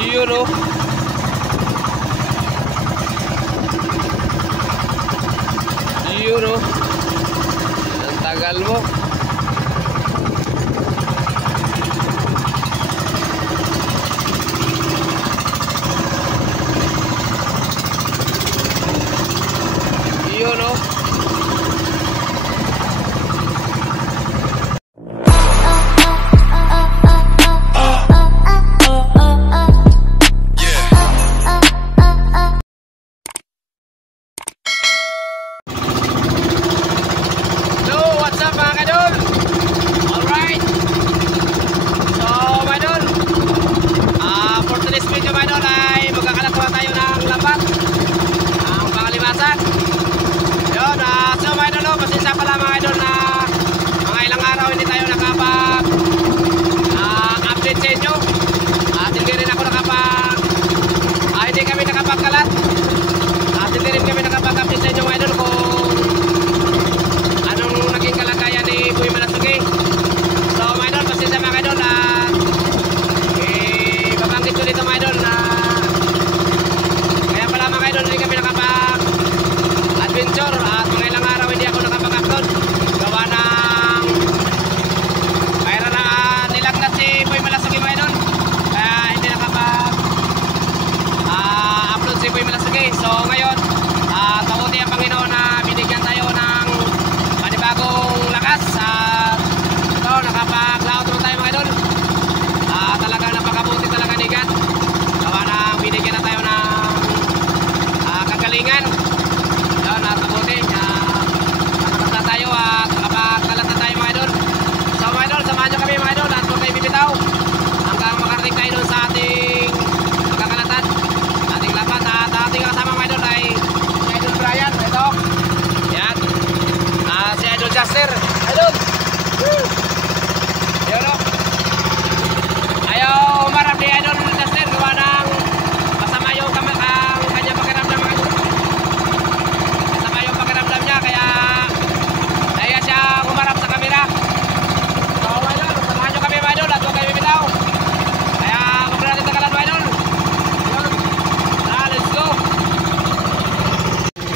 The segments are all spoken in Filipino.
Yun o. Yun o. Ang tagal mo. Yun o.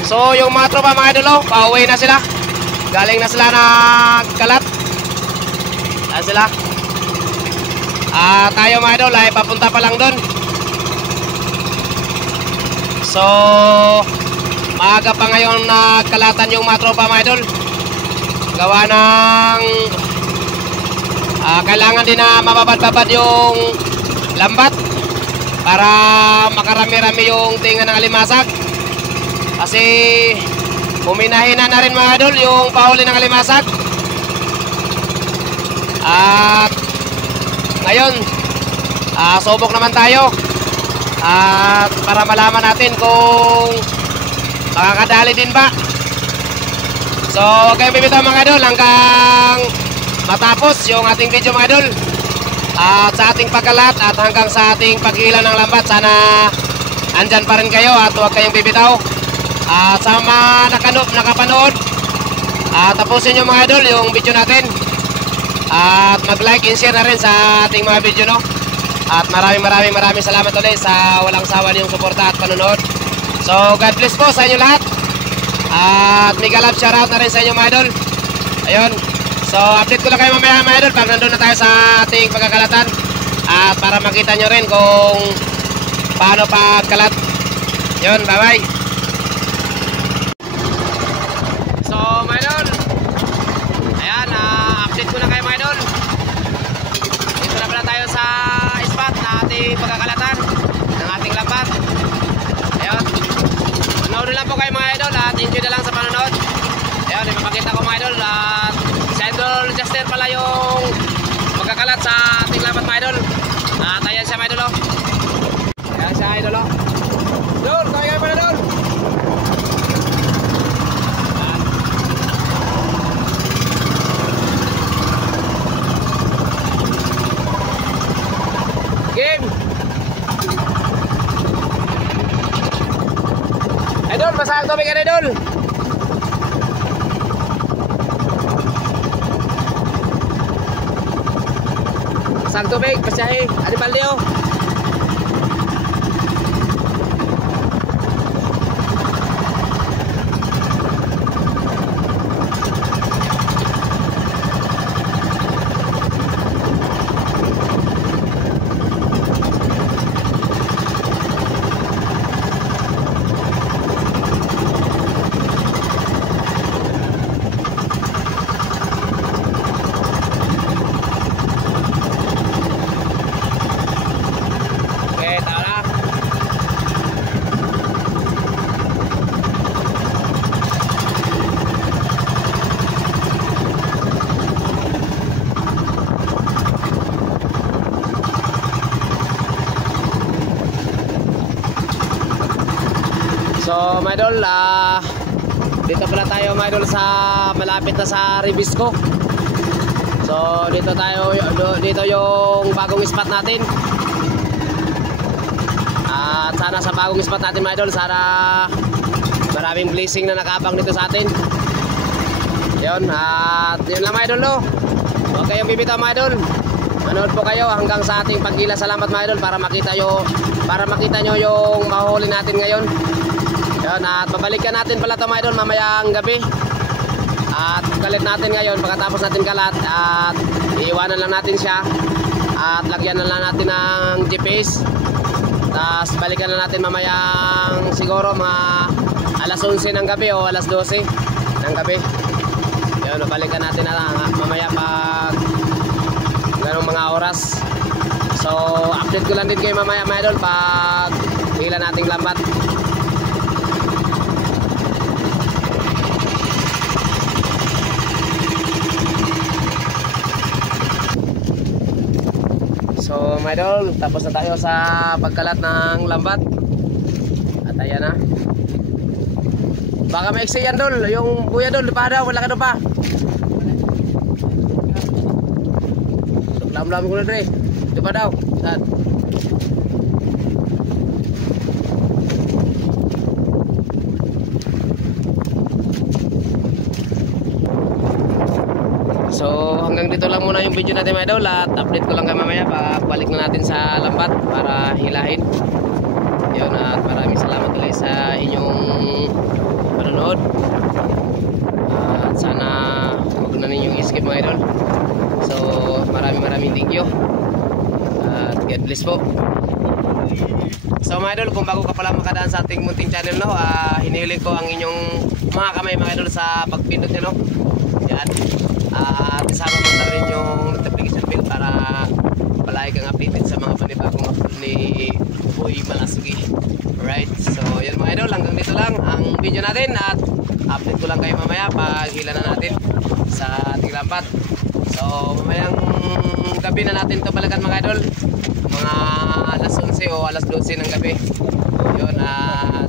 So yung mga tropa mga idol, pauwi na sila. Galing na sila nagkalat. Ayan sila. Tayo mga idol ay papunta pa lang doon. So maaga pa ngayon nagkalatan yung mga tropa mga idol. Gawa ng kailangan din na mababad-babad yung lambat para makarami-rami yung tinga ng alimasag. Kasi huminahina na rin mga idol yung pahuli ng alimasag. At ngayon subok naman tayo at para malaman natin kung makakadali din ba. So huwag kayong bibitaw mga idol hanggang matapos yung ating video mga idol. At sa ating pagkalat at hanggang sa ating paghila ng lambat, sana andyan pa rin kayo at huwag kayong bibitaw. Sa mga nakapanood, tapusin nyo mga idol yung video natin. At mag-like and share na rin sa ating mga video, no? At maraming salamat ulit sa walang sawa niyong suporta at panonood. So God bless po sa inyo lahat. At mega love shoutout na rin sa inyo mga idol. Ayun. So update ko lang kayo mamaya mga idol pag nandun na tayo sa ating pagkakalatan. At para makita nyo rin kung paano pagkalat. Yun, bye bye. So mga idol, ayan, update ko na kayo mga idol. Dito na pala tayo sa spot na ating pagkakalatan ng ating lambat. Ayun, manood lang po kayo mga idol at enjoy na lang sa panonood. Ayun, ipapakita ko mga idol at si Idol Juster pala yung magkakalat sa ating lambat mga idol. At ayan siya mga idol, oh. Ayan siya idol, oh. Idol, kaya kayo mga idol. Game. Idol, masahag tubig ka idol. Masahag tubig, pasyahe. Adi balde oh. So mga idol, dito pala tayo mga idol sa malapit na sa Ribisco. So dito yung bagong spot natin. At sana sa bagong spot natin mga idol, sana maraming blessing na nakabang dito sa atin. Yun, at yun lang mga idol, no? Huwag kayong bibitaw mga idol. Manood po kayo hanggang sa ating paghila. Salamat mga idol para makita nyo yung mahuli natin ngayon. Yun, at babalikan natin pala ito mga idol mamayang gabi. At kalit natin ngayon pagkatapos natin kalat. At iiwanan lang natin siya. At lagyan na lang natin ng GPS. Tapos balikan na natin mamayang siguro mga alas 11 ng gabi o alas 12 ng gabi. Yun, balikan natin na lang mamaya pag ganong mga oras. So update ko lang din kayo mamaya mga idol pag hila nating lambat. So mga idol, tapos na tayo sa pagkalat ng lambat. At ayan na. Baka maiksi yan dol, yung kuya dol, pa daw, wala ka doon pa. Lam-lam ko na dre, di pa daw. Saan? So hanggang dito lang muna yung video natin mga idol. At update ko lang kayo mamaya pagbalik na natin sa lambat para hilahin. Yun, at maraming salamat ulit sa inyong panonood. At sana huwag na ninyong skip mga idol. So maraming thank you. At God bless po. So mga idol, kung bago ka pala makadaan sa ating munting channel, no, hinihiling ko ang inyong mga kamay mga idol sa pagpindot nyo, no. Yan. At isama mo na rin yung notification bell para palagi kang updated sa mga panibagong upload ni Boy Malasugi. Alright, so yun mga idol, hanggang dito lang ang video natin. At update ko lang kayo mamaya pag hila na natin sa ating lambat. So mamayang gabi na natin ito balikan mga idol, mga alas 11 o alas 12 ng gabi. Yun, at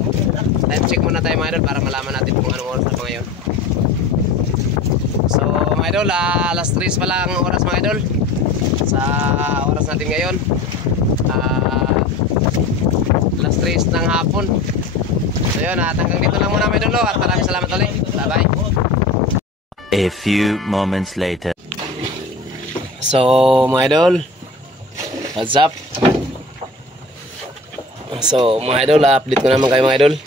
time check muna tayo mga idol para malaman natin kung anong oras na pa ngayon. So mga idol, alas 3 pa lang oras mga idol sa oras natin ngayon. Alas 3 ng hapon. So yun, at hanggang dito lang muna mga idol, at maraming salamat ulit. Bye bye. A few moments later. So mga idol, what's up? So mga idol, update ko naman kayo mga idol.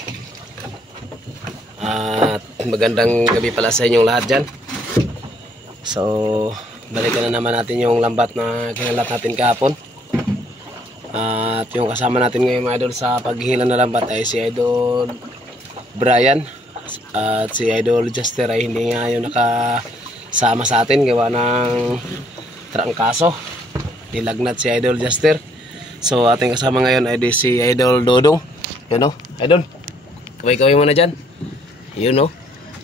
At magandang gabi pala sa inyong lahat dyan. So balikan na naman natin yung lambat na kinalat natin kahapon. At yung kasama natin ngayon mga idol sa paghihila na lambat ay si Idol Brian. At si Idol Juster ay hindi nga yung nakasama sa atin gawa ng trangkaso. Nilagnat si Idol Juster. So ating kasama ngayon ay si Idol Dodong. Yun o, Idol, kaway-kaway muna dyan. Yun o,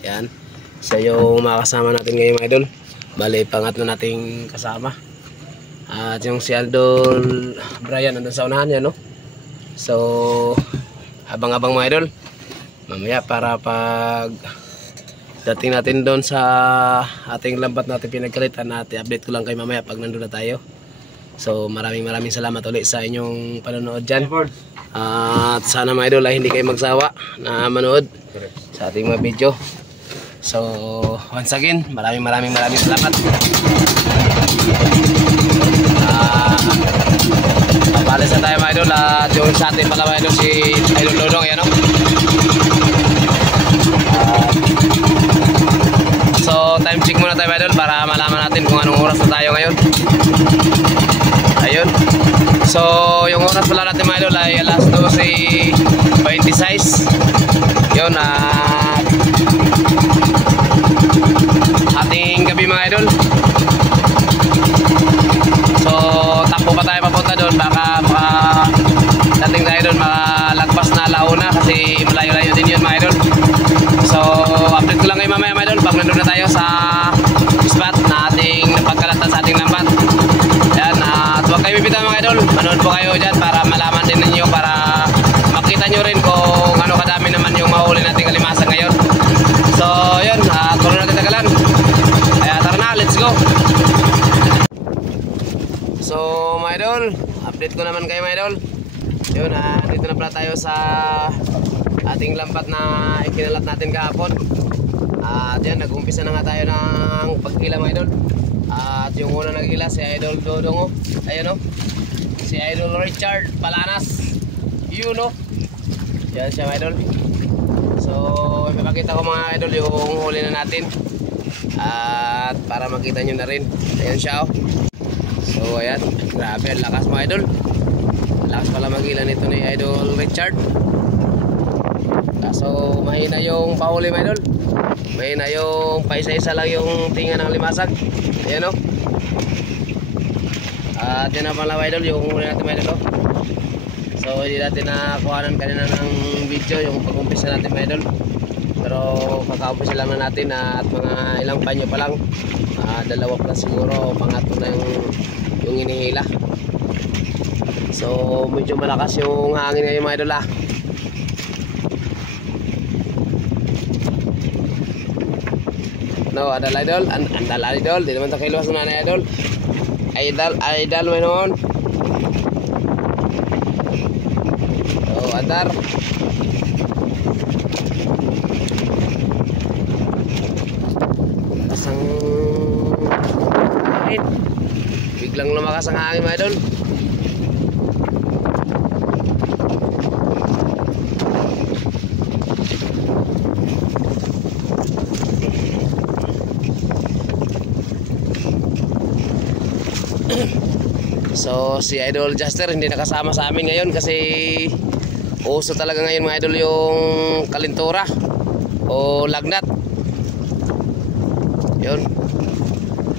yan. Siya yung makasama natin ngayon mga idol. Bali, pangatlo nating kasama. At yung si Idol Brian nandun sa unahan yan, no? So abang-abang mga idol mamaya para pag dating natin doon sa ating lambat natin pinagkalitan, at update ko lang kayo mamaya pag nandun na tayo. So maraming salamat ulit sa inyong panonood dyan. At sana mga idol ay hindi kayo magsawa na manood sa ating mga video. So once again, maraming salamat. Papalis na tayo mga idol. At yung sa atin pala mga idol, si Idol Dodong, yan o. So time check muna tayo mga idol para malaman natin kung anong oras na tayo ngayon. Ayun. So yung oras pala natin mga idol ay alas 12:26. Yun, ating gabi mga idol. So takbo pa tayo papunta doon, baka dating tayo doon makalagpas na alauna kasi malayo-layo din yun mga idol. So update ko lang kayo mamaya mga idol pag nandun na tayo sa spot na ating napagkalatan sa ating lambat. Yan, at huwag kayo bibitaw mga idol, manood po kayo dyan para malaman din ninyo, para makita nyo rin kung ano kadami naman yung mahuli natin kalimasag ngayon. So yun, tuloy natin tagalan. Kaya tara na, let's go. So mga idol, update ko naman kayo mga idol. Yun, dito na pala tayo sa ating lambat na ikinalat natin kahapon. At yan, nag-umpisa na nga tayo ng paghila mga idol. At yung una naghila si Idol Dodong, ayun o, si Idol Richard Palanas, yun o, yan siya mga idol. So ipapakita ko mga idol yung huli na natin, at para makita nyo na rin. Ayan siya o. So ayan, grabe ang lakas mga idol. Lakas pala maghila nito ni Idol Richard. Kaso mahina yung pahuli mga idol. Mahina yung paisa-isa lang yung tinga ng limasag. Ayan o. At yan na pala mga idol yung huli natin mga idol o. So hindi natin nakuhanan kanina ng video yung pag-umpisa natin mga idol. Pero kaka-umpisa lang na natin at mga ilang panyo pa lang. Dalawa pa lang siguro, pangatlo na yung inihila. So medyo malakas yung hangin ngayon mga idol . No, adal idol, andal idol, di naman tayo kiluwas na idol. Idol mo noon. So adar. Kasang hangin. Biglang lumakas ang hangin mga idol. So si Idol Juster hindi nakasama sa amin ngayon kasi uso talaga ngayon mga idol yung kalintura o lagnat. Yun,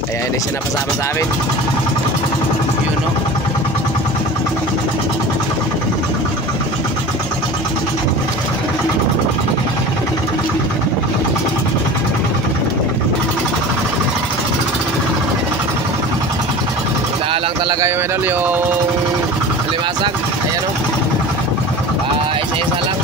kaya hindi siya napasama sa amin. Yun no. Lang talaga yung idol yung limasag. Ayan o, isa-isa lang.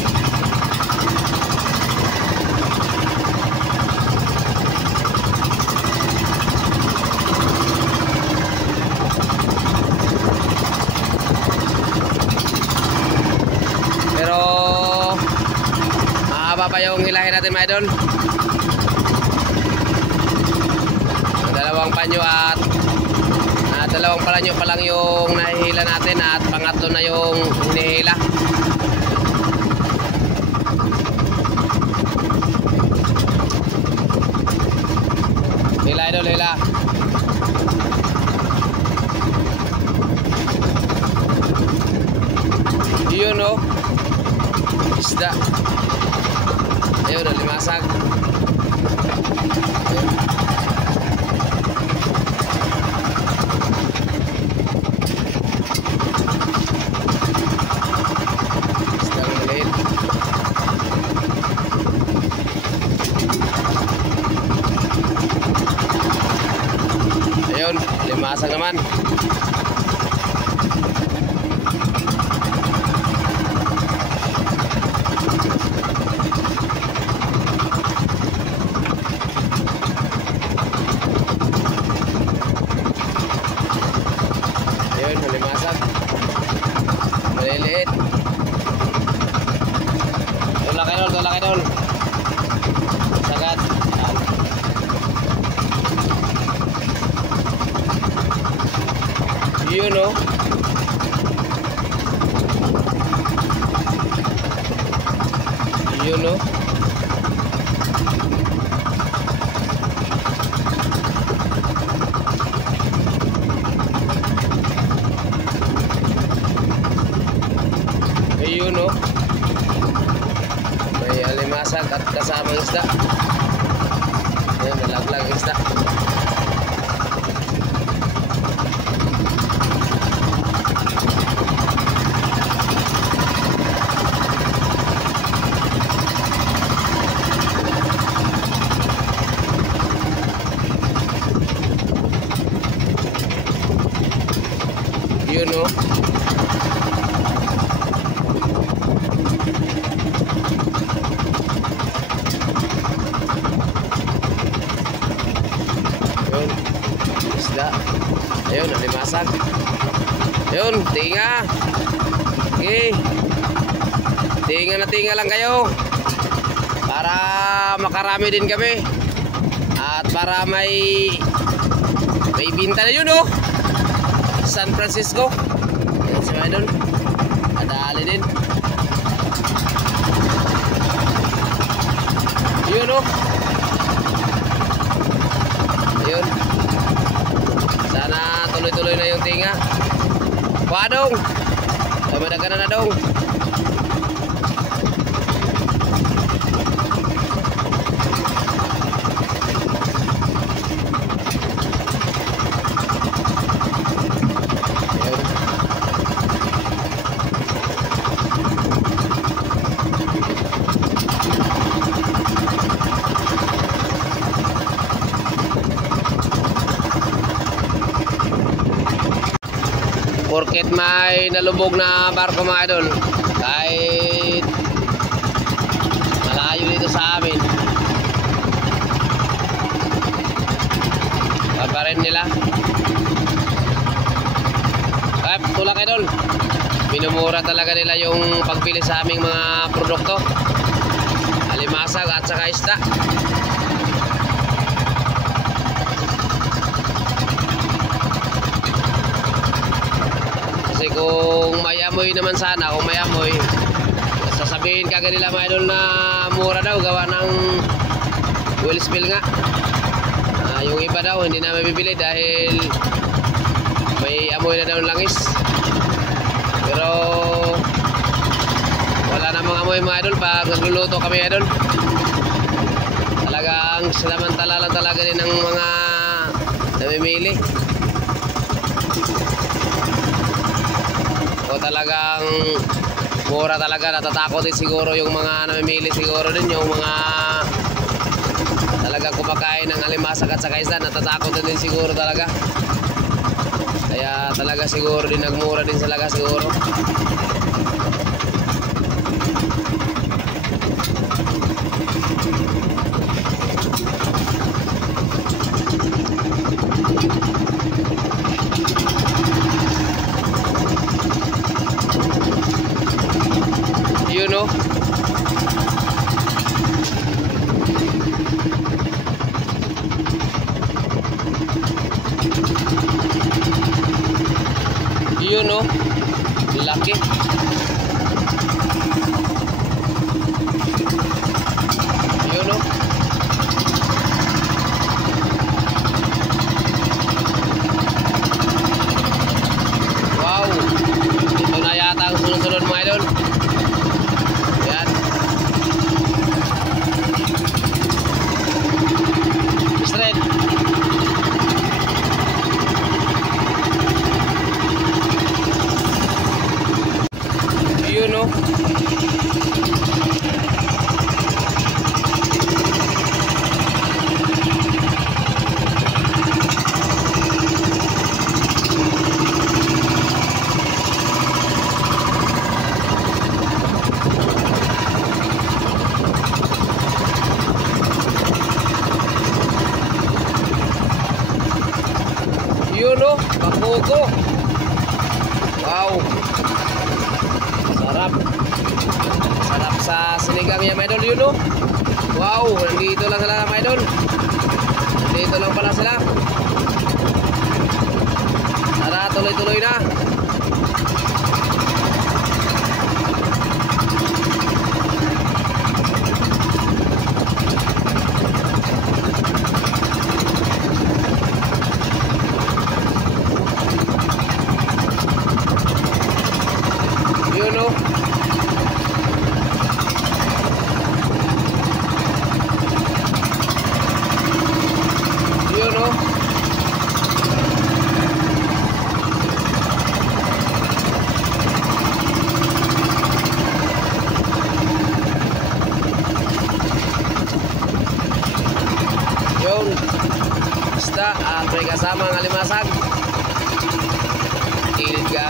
Pero mahaba pa yung hilahin natin mga idol. Dalawang panyo at dalawang palanyo pa lang yung nahihila natin at pangatlo na yung hinihila. Hila idol, hila. Yun o, isda. Ayun, nalimasag. Ayun, limasag naman. Ayun, limasag. Maliliit. Tulak idol, tulak idol. Sagat. Yun o. Yun o. Ayun o. May alimasag at kasamang isda. Ayan, nalaglag isda. Yun o. Tinga. Okay. Tinga na tinga lang kayo. Para makarami din kami. At para may binta na yun, oh. San Francisco. Yan si Maidol. Kadali din. Yun, oh. Ayun. Sana tuloy-tuloy na yung tinga. Wadong. Tamadagan na dong. Porket may nalubog na barko mga idol, kahit malayo dito sa amin, paparin nila. Kaya tulak idol, minumura talaga nila yung pagpili sa aming mga produkto, alimasag at saka isda. Kasi kung may amoy naman sana, kung may amoy, sasabihin kagad nila mga idol na mura daw, gawa ng oil spill nga. Yung iba daw hindi na mabibili dahil may amoy na daw ng langis. Pero wala namang amoy mga idol pag nagluluto kami idol. Talagang samantala lang talaga din ng mga namimili. O talagang mura talaga, natatakot din siguro yung mga namimili, siguro din yung mga talagang kumakain ng alimasag at saka isda, natatakot din siguro talaga. Kaya talaga siguro din nagmura din talaga siguro. You know. You know. Laki. You know. Wow. Ito na yata ang sunod-sunod mga idol. Yan. Straight. You know. Yun o, bakugo. Wow. Sarap. Sarap sa sinigang niya mga idol, yun o. Wow, nandito lang sila mga idol. Nandito lang pala sila. Tara, tuloy-tuloy na. Yun o. Yun o. Yun. Basta at may kasama ang alimasag. Kilid ka.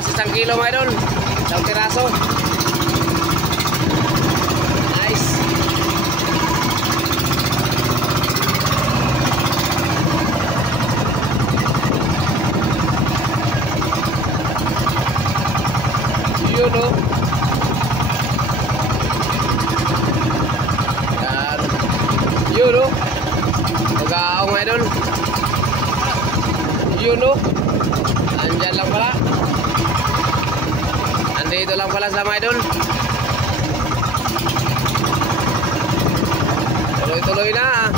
Lampas 1 kilo mga idol. Isang piraso. Nice. Yun o. Yan. Yun o. Pag-aong mga idol. Yun o. Andyan lang pala. Andito lang pala sa mga idol. Tuloy-tuloy na.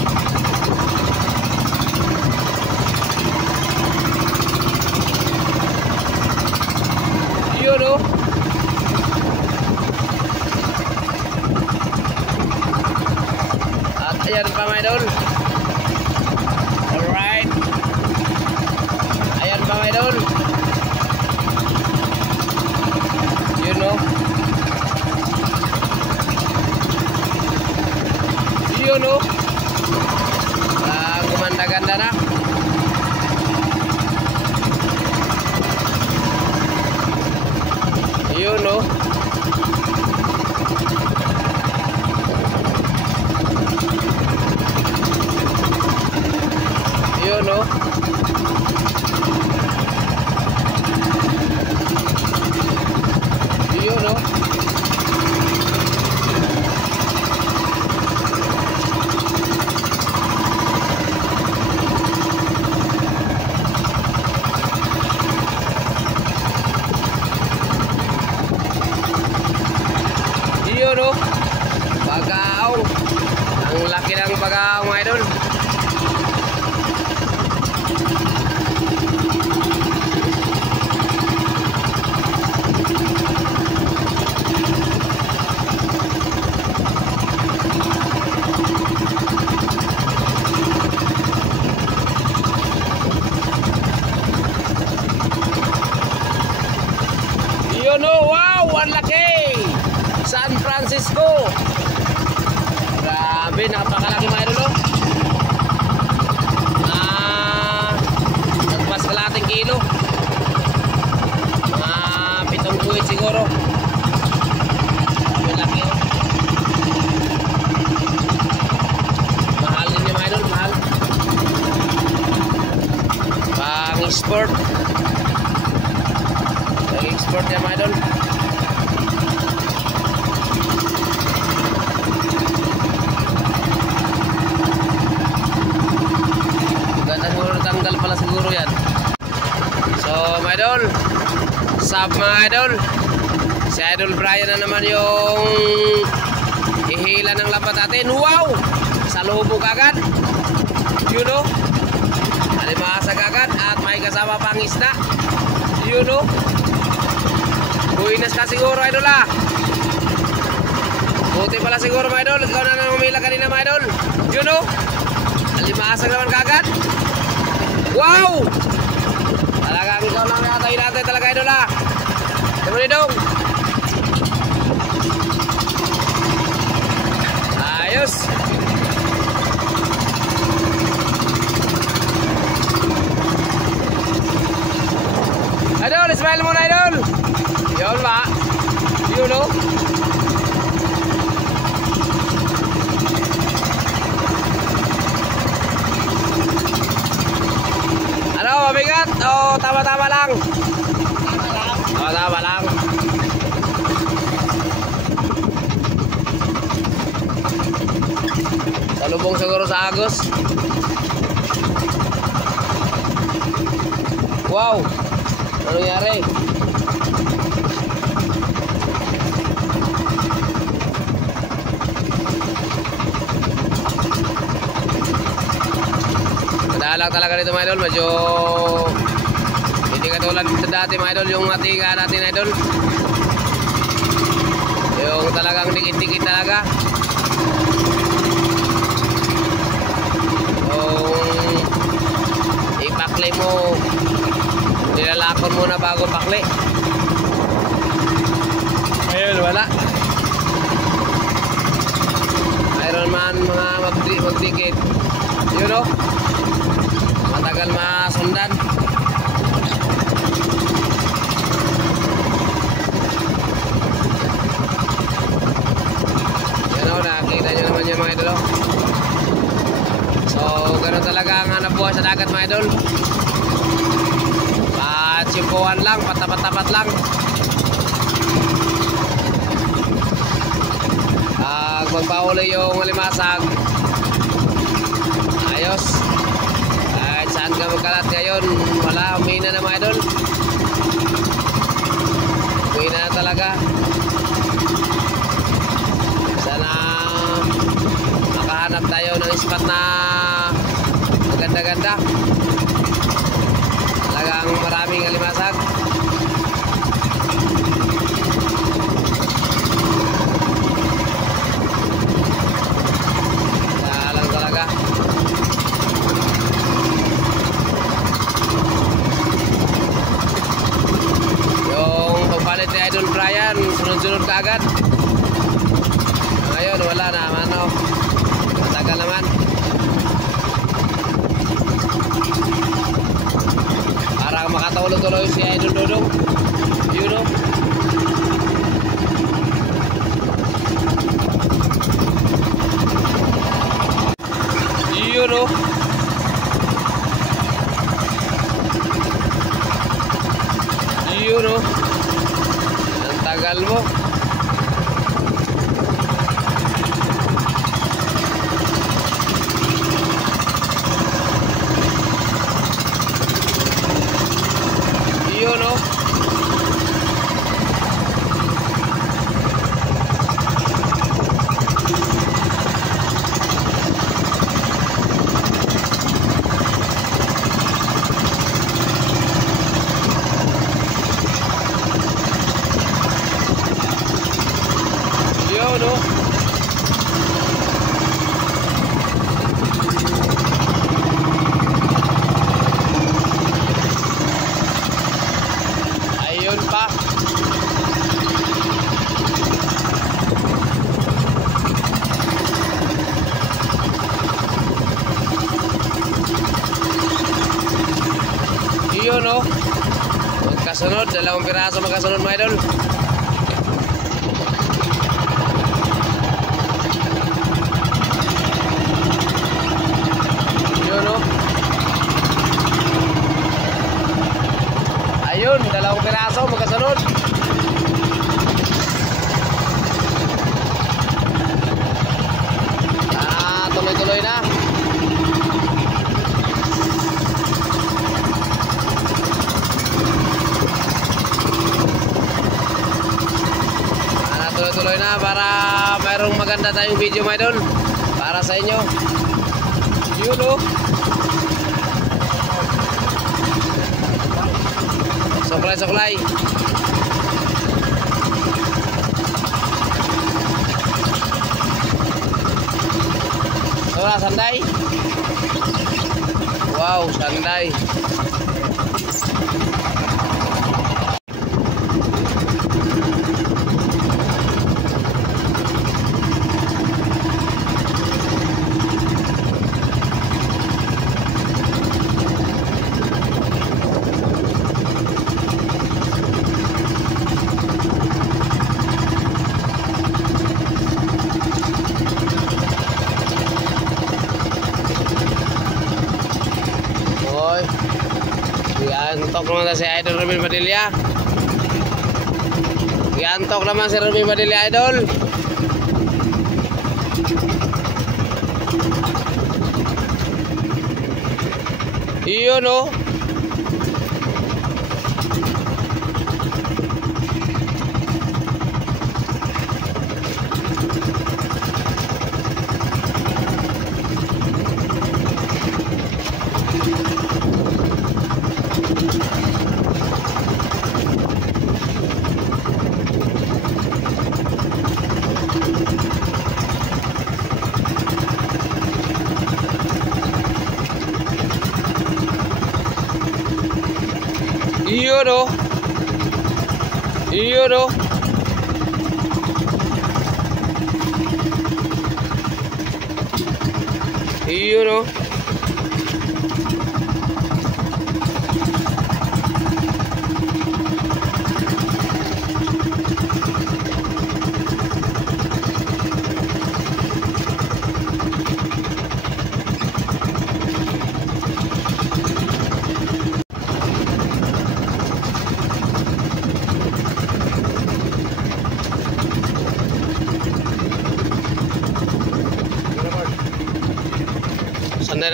Yun o. At ayan pa mga idol. Alright. Ayan pa mga idol. Yun o. Yun o. Gumanda-ganda na. Yun o. Yun o. Yun o. Yun o. Pag-aong. Ang laki ng pag-aong mga idol. Yun o. Wow! Ang laki! San Francisco. Grabe, napakalaki mga idol. Nagpas kalating kilo. Mga 7 kuwit siguro. Grabe laki o. Mahal din yung mga idol, mahal. Pang-export. Pang-export yan mga idol. Tanggal pala siguro yan. So mga idol, sub mga idol, si Idol Brian na naman yung ihila ng lapat natin. Wow! Sa lubog agad. You know, alimasag agad at may kasama pang isda. You know, buwinas ka siguro idol ah. Buti pala siguro mga idol, ikaw na nang umila kanina mga idol. You know, alimasag naman kagad. Wow! Talagang ikaw lang natay natin talaga idol ah. Diba ni Dong? Ayos! Idol, smile muna idol! Yun ba? You know? Ano, mabigat? O, tama-tama lang? Tama lang? O, tama lang. Salubong siguro sa Agos. Wow! Ano nangyari? Madalang talaga nito mga idol. Medyo hindi katulad dati mga idol. Yung matinga natin idol, yung talagang dikit-dikit talaga. Yung ipakli mo, nilalakon muna bago pakli. Ayun, wala. Mayroon man mga magdikit. You know, matagal masundan. kuhan lang, patapat-tapat lang. Magpahuli yung limasag. Ayos. Kahit saan ka magkalat ngayon, wala, umina na mga idol. Umina na talaga. Sana makahanap tayo ng spot na maganda-ganda. Talagang maraming limasag. Idol Brian, sunod-sunod ka agad. Ngayon wala na, ano, matagal naman. Parang makatuloy-tuloy si Idol Dodong. Yun o. Yun o. Yun o. Tagal mo. Yun o. No? Ayun pa. Yun o. Magkasunod, dalawang piraso magkasunod mga idol. Ayun, dalawang piraso magkasunod. Tuloy-tuloy na. Tuloy-tuloy na para mayroong maganda tayong video mga idol para sa inyo. Yun o. Suklay-suklay. Wala, sanday. Wow, sanday. Antok naman si Idol Ruben Padilla. Antok naman si Ruben Padilla Idol. Iyon o. Iyon o. Iyon o. Iyon o.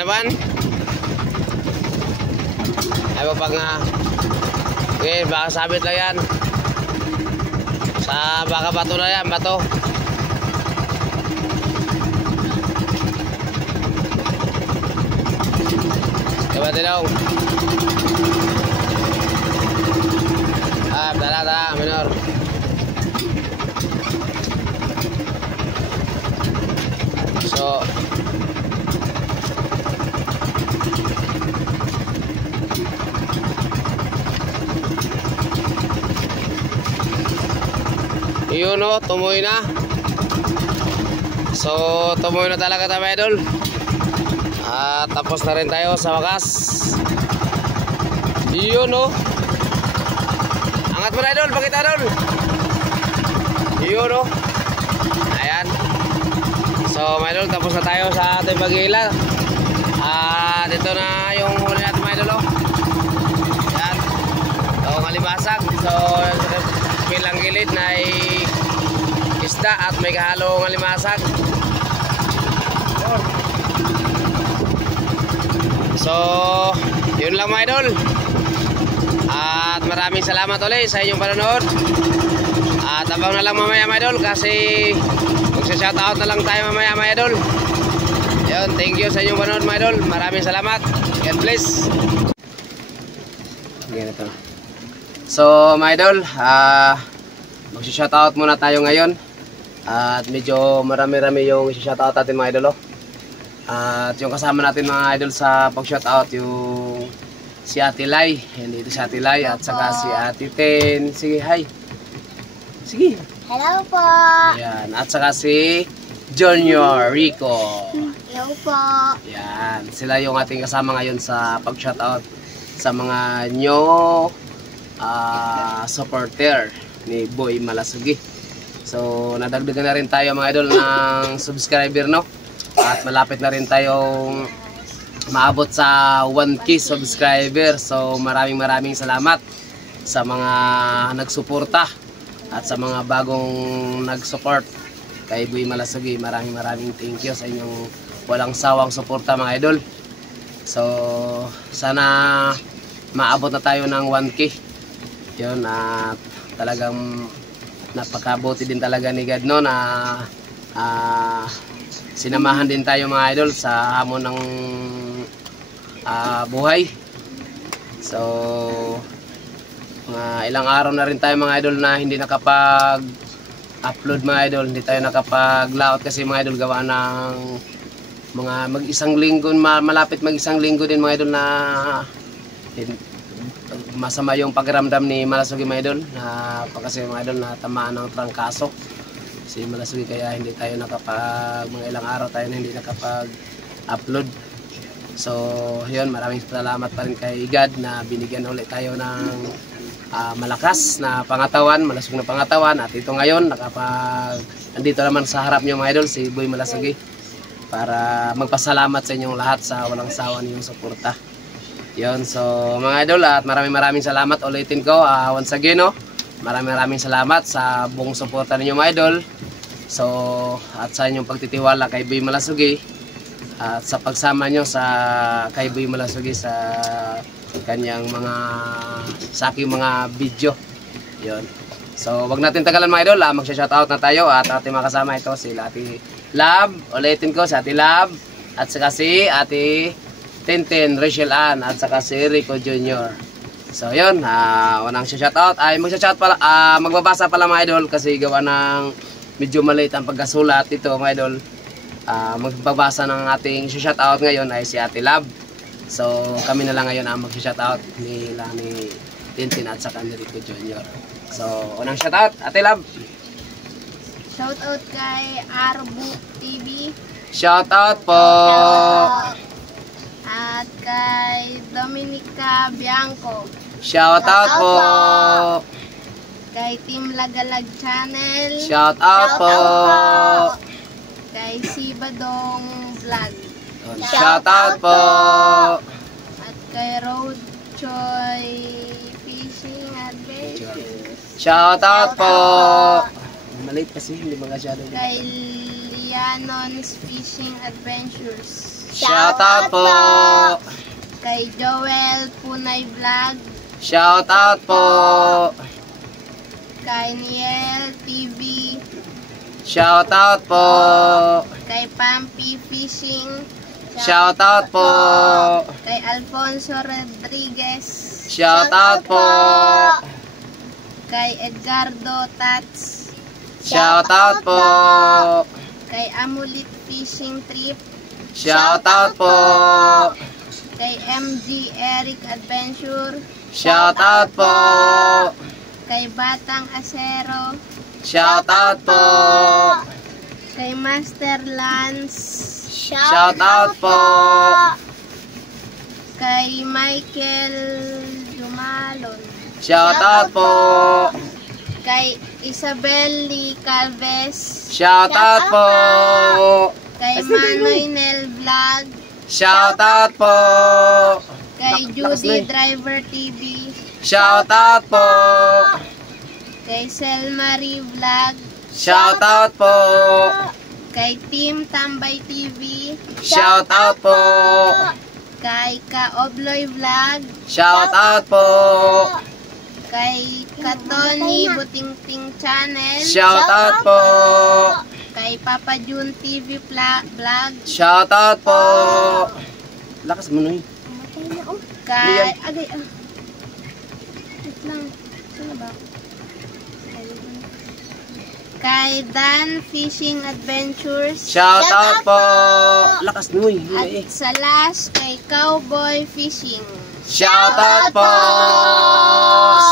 naman. Ay pag nga. Okay, baka sabit lang yan. Baka bato na yan, bato. Coba tinong. Tara, minor. So, yun o, tumuloy na. So, tumuloy na talaga tayo, idol. At tapos na rin tayo sa wakas. Yun o. Angat mo na, idol, pakita, idol. Yun o. Ayan. So, mga idol, tapos na tayo sa ating pag-iila. At ito na yung huli natin, mga idol o. Ayan. So, kalibasag. So, bilang gilid na isda at may kahalong alimasag. So, yun lang mga idol. At maraming salamat ulit sa inyong panonood. At abang na lang mamaya mga idol kasi magsa-shoutout na lang tayo mamaya mga idol. Yun, thank you sa inyong panonood mga idol. Maraming salamat. God bless. Ganito. So mga idol, magsa-shoutout muna tayo ngayon. At medyo marami-rami yung shoutout natin mga idol. At yung kasama natin mga idol sa pag-shoutout yung si Ate Lai. Yan dito si Ate Lai at saka si Ate Ten. Sige, hi. Sige. Hello po. Yan, at saka si Junior Rico. Hello po. Yan, sila yung ating kasama ngayon sa pag-shoutout sa mga new supporter ni Boy Malasugi. So nadagdagan na rin tayo mga idol ng subscriber, no? At malapit na rin tayong maabot sa 1K subscriber. So maraming salamat sa mga nagsuporta at sa mga bagong nagsupport kay Boy Malasugi. Maraming thank you sa inyong walang sawang suporta mga idol. So sana maabot na tayo ng 1K. Yun, at talagang napakabuti din talaga ni God, no, na sinamahan din tayo mga idol sa hamon ng buhay. So ilang araw na rin tayo mga idol na hindi nakapag-upload mga idol, hindi tayo nakapag-layout kasi mga idol gawa ng mga mag-isang linggo, malapit mag-isang linggo din mga idol na masama yung pakiramdam ni Malasugi mga idol, na kasi mga idol na tamaan ng trangkaso si Malasugi, kaya hindi tayo mga ilang araw tayo na hindi nakapag-upload. So yun, maraming salamat pa rin kay God na binigyan ulit tayo ng malakas na pangatawan, malusog na pangatawan. At ito ngayon andito naman sa harap niyo mga idol si Boy Malasugi para magpasalamat sa inyong lahat sa walang sawa ninyong suporta. Yun, so mga idol, at maraming salamat ulitin ko once again, no? Maraming salamat sa buong suporta ninyo mga idol. So at sa inyong pagtitiwala kay Boy Malasugi at sa pagsama nyo kay Boy Malasugi sa kanyang sa aking mga video. Yun. So wag natin tagalan mga idol, magsha-shoutout na tayo at ating mga kasama ito si Ate Lab, ulitin ko si Ate Lab at saka si Ate Tintin, Rachel Ann at saka si Rico Jr. So yun, unang shoutout ay magbabasa pala mga idol kasi gawa ng medyo maliit ang pagkasulat dito mga idol. Magbabasa ng ating shoutout ngayon ay si Ate Lab. So kami na lang ngayon ang mag-shoutout ni Tintin at saka ni Rico Jr. So unang shoutout, Ate Lab. Shoutout kay Arbu TV. Shoutout po. At kay Dominica Bianco. Shoutout po. Kay Team Lagalag Channel. Shoutout po. Kay Sibadong Vlog. Shoutout po. At kay Road Choy Fishing Adventures. Shoutout po. Maliit kasi, hindi mga shadow. Kay Lianon's Fishing Adventures. Shoutout po. Kay Joel Punay Vlog. Shoutout po. Kay Niel TV. Shoutout po. Kay Pampi Fishing. Shoutout po. Kay Alfonso Rodriguez. Shoutout po. Kay Edgardo Tats. Shoutout po. Kay Amulit Fishing Trip. Shoutout po. Kay MG Eric Adventure. Shoutout po. Kay Batang Acero. Shoutout po. Kay Master Lance. Shoutout po. Kay Michael Jumalon. Shoutout po. Kay Isabel Lee Calves. Shoutout po. Kay Manoy Nel Vlog. Shoutout po. Kay Judy Driver TV. Shoutout po. Kay Selmarie Vlog. Shoutout po. Kay Team Tambay TV. Shoutout po. Kay Kaobloy Vlog. Shoutout po. Kay Katoni Butingting Channel. Shoutout po. Kay Papa June TV Vlog. Shoutout po. Lakas mo nun. Kay... Agay, wait lang. Sino ba? Kay Dan Fishing Adventures. Shoutout po. Lakas nun. At sa last, kay Cowboy Fishing. Shoutout po.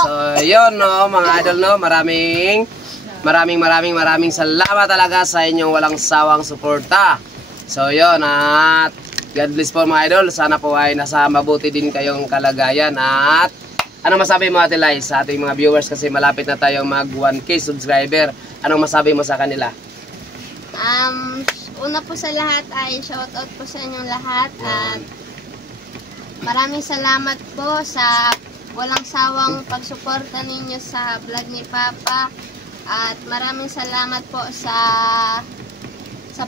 So, yun no, mga idol no, maraming salamat talaga sa inyong walang sawang suporta. So, yun at God bless po mga idol. Sana po ay nasa mabuti din kayong kalagayan. At ano masabi mo Ate Lai sa ating mga viewers kasi malapit na tayong mag 1K subscriber. Anong masabi mo sa kanila? Una po sa lahat ay shoutout po sa inyong lahat at maraming salamat po sa walang sawang pagsuporta ninyo sa vlog ni Papa at maraming salamat po sa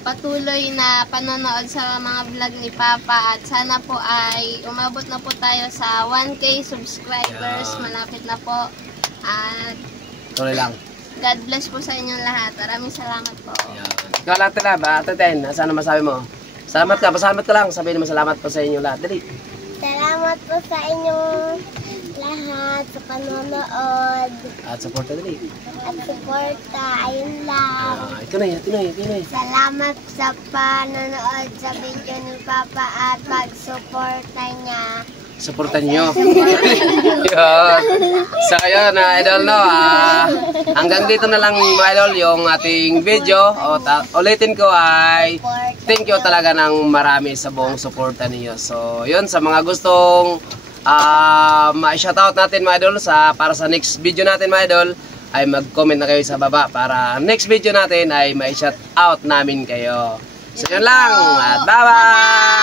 patuloy na panonood sa mga vlog ni Papa at sana po ay umabot na po tayo sa 1K subscribers, malapit na po at Tuloy lang. God bless po sa inyong lahat. Maraming salamat po. Ikaw lahat na ba? Ate Ten, sana masabi mo? Salamat ka, pasalamat ka lang. Sabihin mo salamat po sa inyo lahat. Dali. Salamat po sa inyong lahat sa panonood At support ka dali. at suporta. Ayun lang. Ito na yun. Salamat sa panonood sa video ni Papa at pag-suporta niya. Supportan nyo. Yun. So, yun, idol, no. Hanggang dito na lang, mga idol, yung ating video. Ulitin ko ay thank you talaga ng marami sa buong suporta niyo. So, yun, sa mga gustong ma-shoutout natin, mga idol, para sa next video natin, mga idol, ay mag-comment na kayo sa baba para next video natin ay ma-shoutout namin kayo. So, yun lang. At bye-bye!